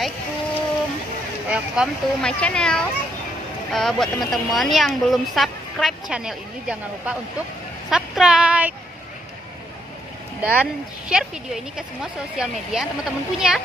Assalamualaikum, welcome to my channel. Buat teman-teman yang belum subscribe channel ini, jangan lupa untuk subscribe dan share video ini ke semua sosial media yang teman-teman punya.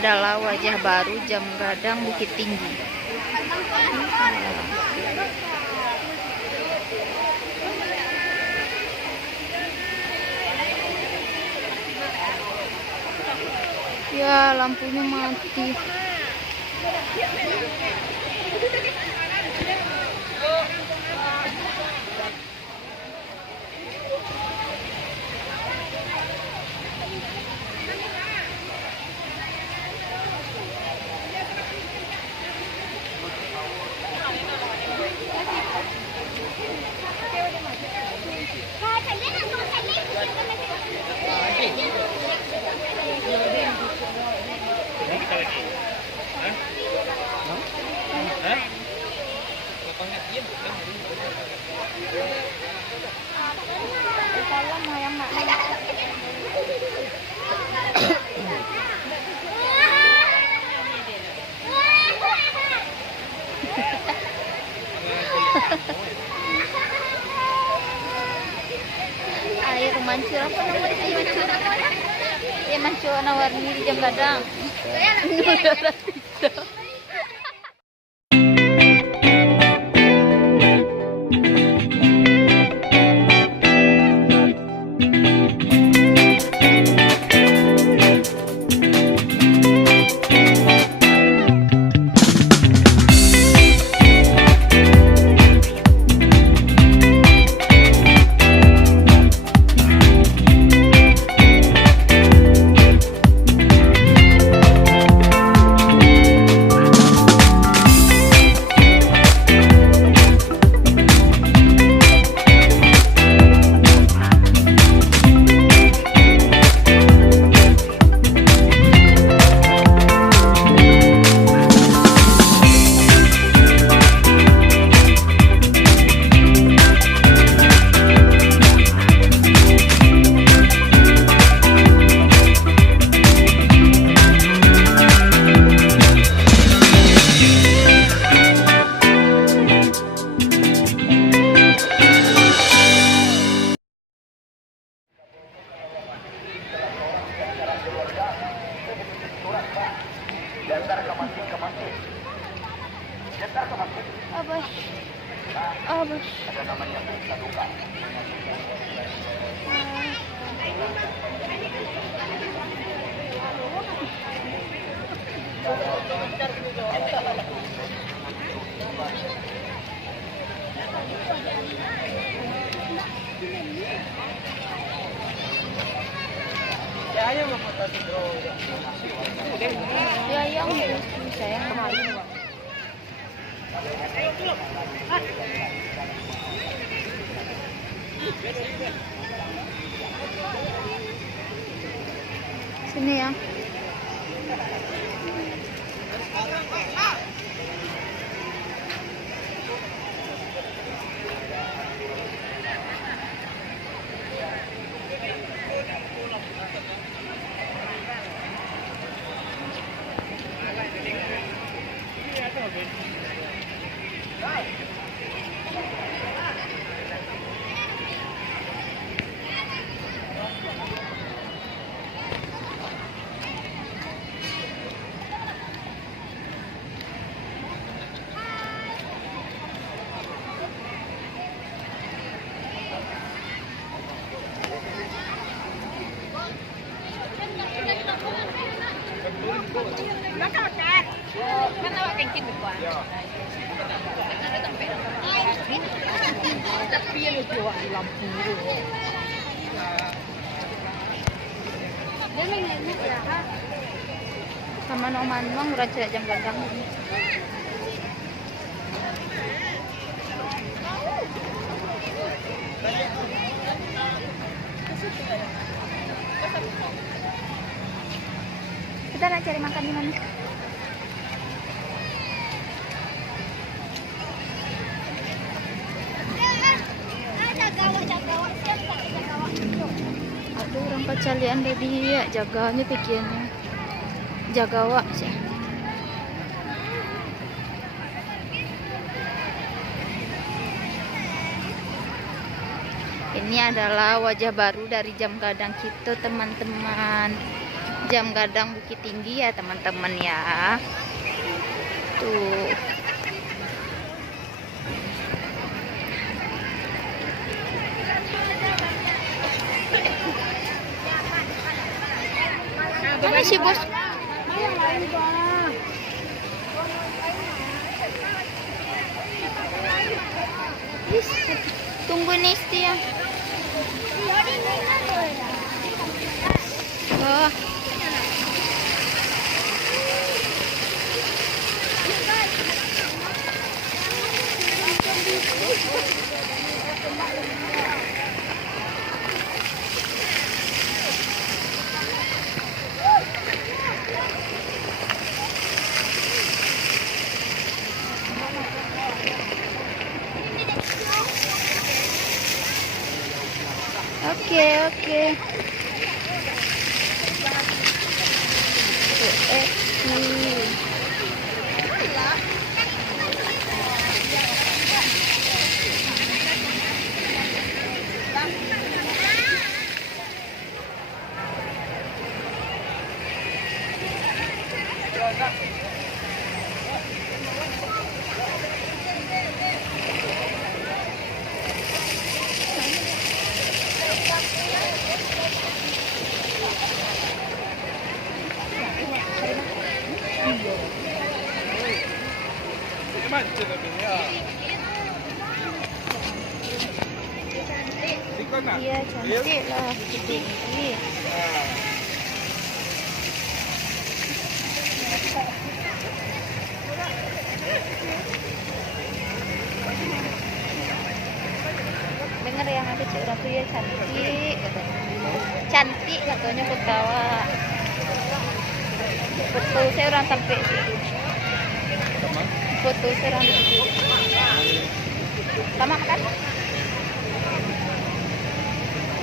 adalah wajah baru jam gadang Bukittinggi. Ya, lampunya mati. Air mancur apa namanya? Ya mancur warna di jam gadang. Apa? Apa? Ya yang sayang kemarin. Sini ya. Sama nomang raja jam gadang ini. Kita nak cari makan di mana? Aduh, orang pacalian deh dia jaganya pikirannya. Jagawa sih. Ini adalah wajah baru dari jam gadang kita, teman-teman. jam gadang Bukittinggi ya teman-teman ya. Tuh. Mana sih bos? Tunggu nih Setia. Oh. Oke. Iya cantik lah tinggi. Dengar yang ada cerita tuh ya cantik katanya ketawa. Betul saya orang sampai situ. Foto saya orang di situ. Sama makan?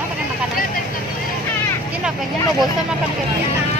Makan makanan. Ini apanya lo bosan makan kayak gini?